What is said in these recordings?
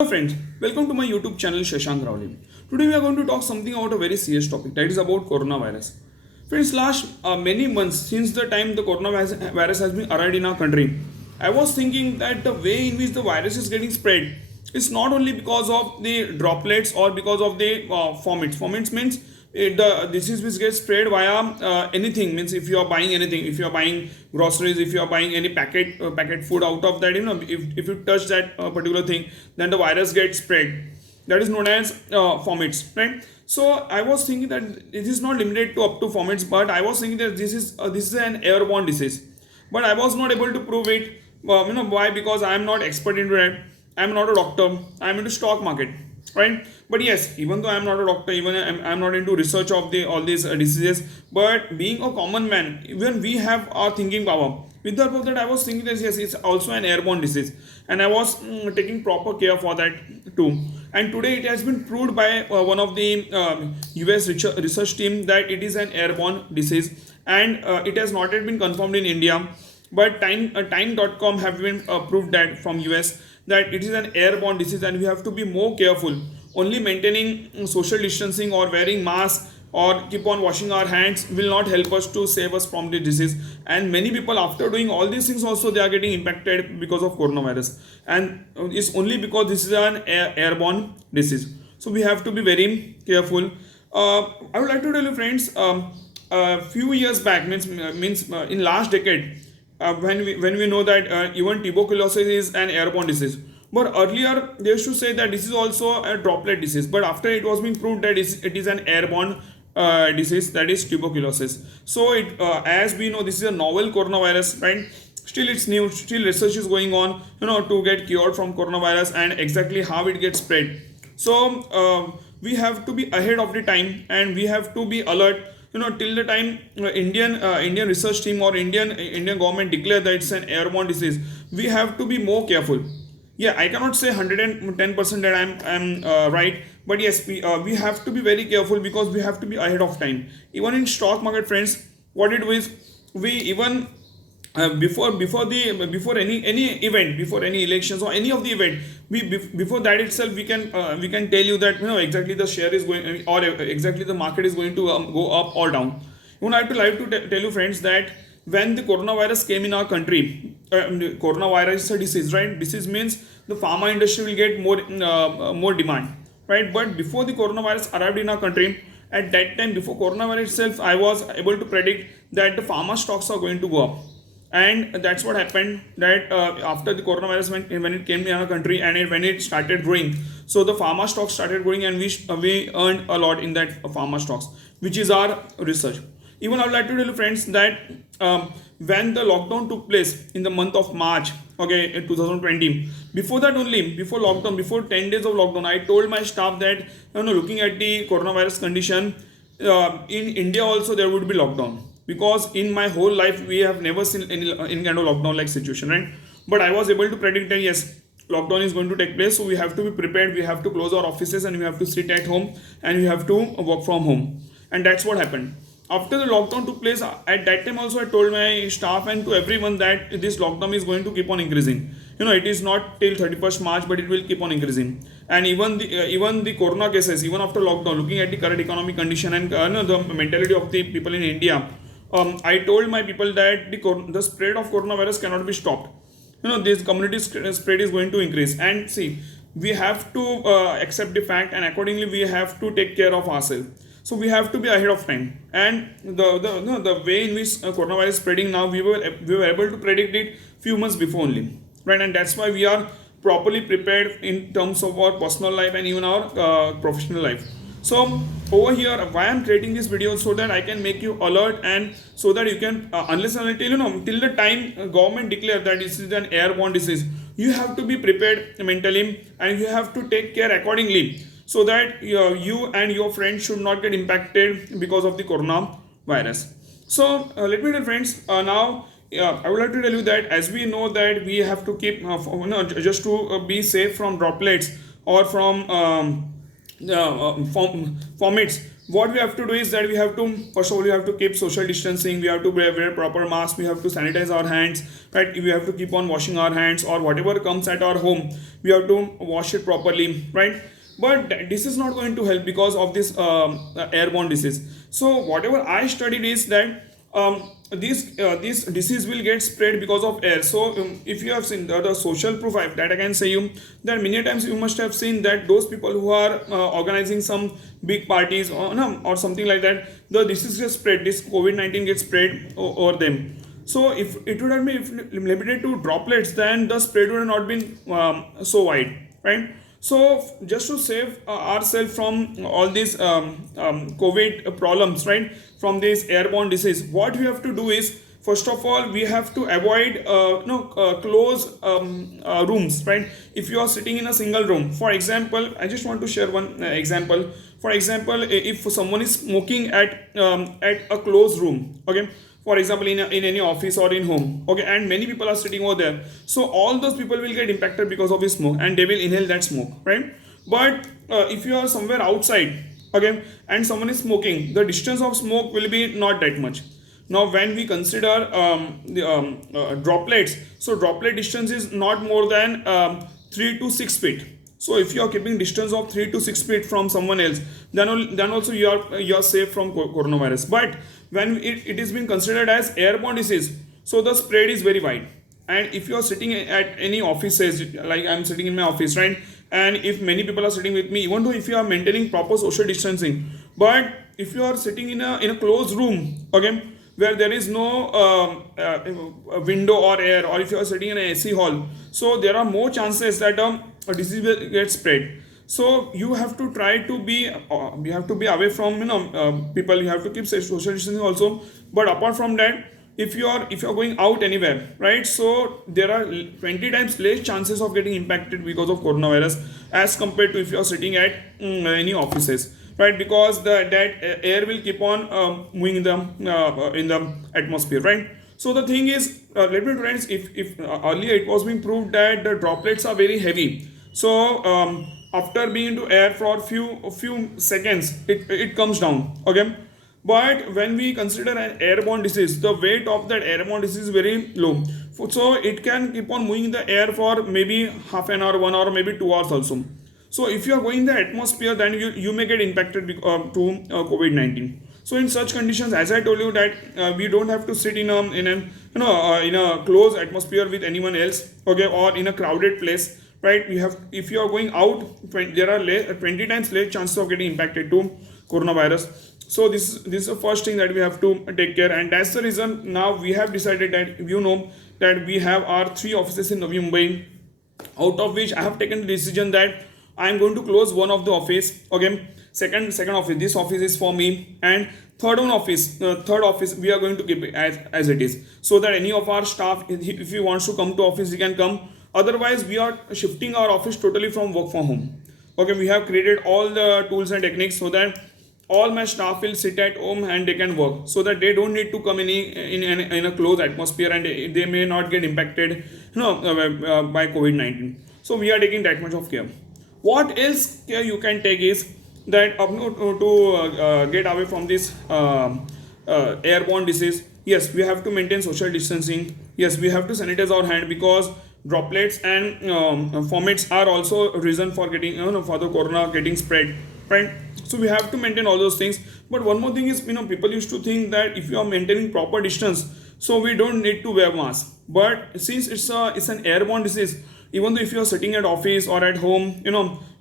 Hello friends, welcome to my YouTube channel Shashank Rawli. Today we are going to talk something about a very serious topic, that is about coronavirus. Friends, last many months since the time the coronavirus has been arrived in our country, I was thinking that the way in which the virus is getting spread is not only because of the droplets or because of the vomits. Vomits means the disease which gets spread via anything, means if you are buying anything, if you are buying groceries, if you are buying any packet food, out of that, if you touch that particular thing, then the virus gets spread. That is known as vomits, right? So I was thinking that it is not limited to up to vomits, but I was thinking that this is an airborne disease, but I was not able to prove it. Why? Because I am not expert into it. I am not a doctor. I am into stock market, right? But yes, even though I am not a doctor, even I'm not into research of the all these diseases, but being a common man, even we have our thinking power. With the help of that, I was thinking that yes, it's also an airborne disease, and I was taking proper care for that too. And today it has been proved by one of the US research team that it is an airborne disease, and it has not yet been confirmed in India. But time.com have been proved that from US that it is an airborne disease, and we have to be more careful. Only maintaining social distancing or wearing masks or keep on washing our hands will not help us to save us from the disease. And many people, after doing all these things, also they are getting impacted because of coronavirus, and it's only because this is an airborne disease. So we have to be very careful. I would like to tell you, friends, a few years back, means in last decade, when we know that even tuberculosis is an airborne disease, but earlier they used to say that this is also a droplet disease, but after it was being proved that it is an airborne disease, that is tuberculosis. So as we know, this is a novel coronavirus, right? Still it's new, still research is going on, to get cured from coronavirus and exactly how it gets spread. So we have to be ahead of the time, and we have to be alert, till the time Indian research team or Indian government declare that it's an airborne disease. We have to be more careful. Yeah, I cannot say 110% that I'm right, but yes, we have to be very careful because we have to be ahead of time. Even in stock market, friends, what it is, we even before any event, before any elections or any of the event, before that itself we can tell you that exactly the share is going, or exactly the market is going to go up or down. I have to tell you, friends, that when the coronavirus came in our country, coronavirus is a disease, right? Disease means the pharma industry will get more demand, right? But before the coronavirus arrived in our country, at that time, before coronavirus itself, I was able to predict that the pharma stocks are going to go up. And that's what happened, that after the coronavirus, when it came in our country, and when it started growing, so the pharma stocks started growing, and we earned a lot in that pharma stocks, which is our research. Even I would like to tell you, friends, that when the lockdown took place in the month of March, okay, in 2020, before that only, before lockdown, before 10 days of lockdown, I told my staff that looking at the coronavirus condition, in India also there would be lockdown, because in my whole life we have never seen any kind of lockdown like situation, right? But I was able to predict that yes, lockdown is going to take place, so we have to be prepared. We have to close our offices, and we have to sit at home, and we have to work from home. And that's what happened. After the lockdown took place, at that time also I told my staff and to everyone that this lockdown is going to keep on increasing. It is not till 31st March, but it will keep on increasing. And even the corona cases, even after lockdown, looking at the current economic condition and the mentality of the people in India, I told my people that the spread of coronavirus cannot be stopped. This community spread is going to increase, and see, we have to accept the fact, and accordingly we have to take care of ourselves. So we have to be ahead of time. And the way in which coronavirus is spreading now, we were able to predict it few months before only, right? And that's why we are properly prepared in terms of our personal life and even our professional life. So over here, why I'm creating this video, so that I can make you alert, and so that you can unless and until till the time government declare that this is an airborne disease, you have to be prepared mentally, and you have to take care accordingly, so that you and your friends should not get impacted because of the coronavirus. So let me tell friends, now I would like to tell you that as we know that we have to keep just to be safe from droplets or from vomits, what we have to do is that we have to, first of all, we have to keep social distancing, we have to wear proper mask, we have to sanitize our hands, right? We have to keep on washing our hands, or whatever comes at our home, we have to wash it properly, right? But this is not going to help because of this airborne disease. So whatever I studied is that this disease will get spread because of air. So if you have seen the social proof that I can say you, that many times you must have seen that those people who are organizing some big parties, or no, or something like that, the disease gets spread, this COVID-19 gets spread over them. So if it would have been limited to droplets, then the spread would have not been so wide, right? So just to save ourselves from all these COVID problems, right, from this airborne disease, what we have to do is, first of all, we have to avoid close rooms, right? If you are sitting in a single room, for example, I just want to share one example. For example, if someone is smoking at a closed room, okay, for example, in any office or in home, okay, and many people are sitting over there, so all those people will get impacted because of his smoke, and they will inhale that smoke, right? But if you are somewhere outside, okay, and someone is smoking, the distance of smoke will be not that much. Now when we consider the droplets, so droplet distance is not more than 3 to 6 feet. So if you are keeping distance of 3 to 6 feet from someone else, then also you are safe from coronavirus. But when it is being considered as airborne disease, so the spread is very wide. And if you are sitting at any offices, like I'm sitting in my office, right, and if many people are sitting with me, even though if you are maintaining proper social distancing, but if you are sitting in a closed room, okay, where there is no window or air, or if you are sitting in an AC hall, so there are more chances that a disease will get spread. So you have to try to be you have to be away from people. You have to keep social distancing also. But apart from that, if you are going out anywhere, right, so there are 20 times less chances of getting impacted because of coronavirus as compared to if you are sitting at any offices, right? Because that air will keep on moving in the atmosphere, right? So the thing is, let me friends, if earlier it was being proved that the droplets are very heavy, so after being into air for few seconds, it comes down, okay. But when we consider an airborne disease, the weight of that airborne disease is very low, so it can keep on moving in the air for maybe half an hour, 1 hour, maybe 2 hours also. So if you are going in the atmosphere, then you may get impacted to COVID-19. So in such conditions, as I told you that we don't have to sit in a closed atmosphere with anyone else, okay, or in a crowded place, right? If you are going out, there are 20 times less chances of getting impacted to coronavirus. So this is the first thing that we have to take care, and that's the reason now we have decided that that we have our 3 offices in Navi Mumbai, out of which I have taken the decision that I am going to close one of the office, okay. Second office, this office is for me, and third office we are going to keep it as it is, so that any of our staff, if he wants to come to office, he can come. Otherwise, we are shifting our office totally from work from home, okay. We have created all the tools and techniques so that all my staff will sit at home and they can work, so that they don't need to come in a closed atmosphere, and they may not get impacted by COVID-19. So we are taking that much of care. What else care you can take is that to get away from this airborne disease, yes, we have to maintain social distancing, yes, we have to sanitize our hand, because droplets and vomits are also a reason for getting for the corona getting spread, right? So we have to maintain all those things. But one more thing is, people used to think that if you are maintaining proper distance, so we don't need to wear mask. But since it's an airborne disease, even though if you are sitting at office or at home,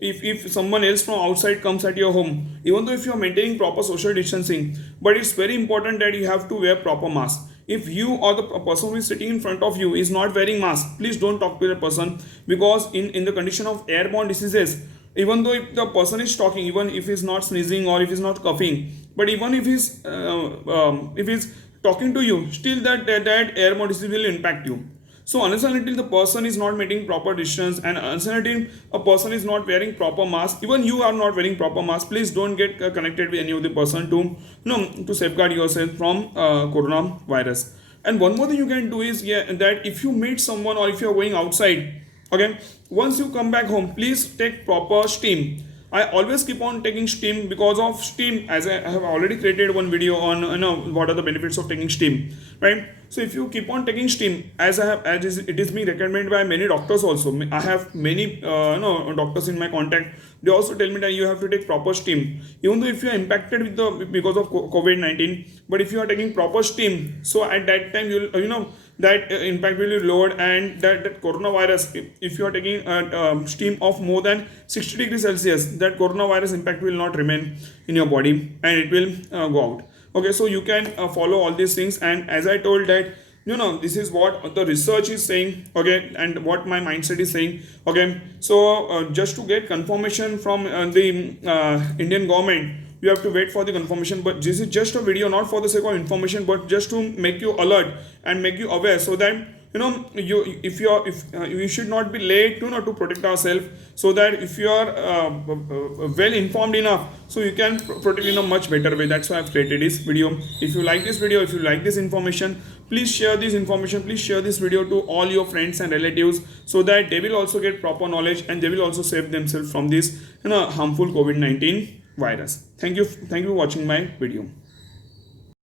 if someone else from outside comes at your home, even though if you are maintaining proper social distancing, but it's very important that you have to wear proper mask. If you or the person who is sitting in front of you is not wearing mask, please don't talk to the person, because in the condition of airborne diseases, even though if the person is talking, even if he's not sneezing or if he's not coughing, but even if he's talking to you, still that airborne disease will impact you. So unless and until the person is not maintaining proper distance, and unless and until a person is not wearing proper mask, even you are not wearing proper mask, please don't get connected with any of the person to safeguard yourself from coronavirus. And one more thing you can do is that if you meet someone or if you are going outside, okay, once you come back home, please take proper steam. I always keep on taking steam because of steam, as I have already created one video on what are the benefits of taking steam, right? So if you keep on taking steam, as I have, it is being recommended by many doctors also. I have many doctors in my contact. They also tell me that you have to take proper steam, even though if you are impacted with the because of COVID-19. But if you are taking proper steam, so at that time you'll that impact will be lowered, and that coronavirus, if you are taking steam of more than 60 degrees Celsius, that coronavirus impact will not remain in your body and it will go out. Okay, so you can follow all these things, and as I told that this is what the research is saying, okay, and what my mindset is saying, okay. So just to get confirmation from the Indian government, you have to wait for the confirmation. But this is just a video, not for the sake of information, but just to make you alert and make you aware, so that you should not be late to protect ourselves, so that if you are well informed enough, so you can protect in a much better way. That's why I've created this video. If you like this video, if you like this information, please share this information, please share this video to all your friends and relatives, so that they will also get proper knowledge and they will also save themselves from this harmful COVID-19 virus. Thank you for watching my video.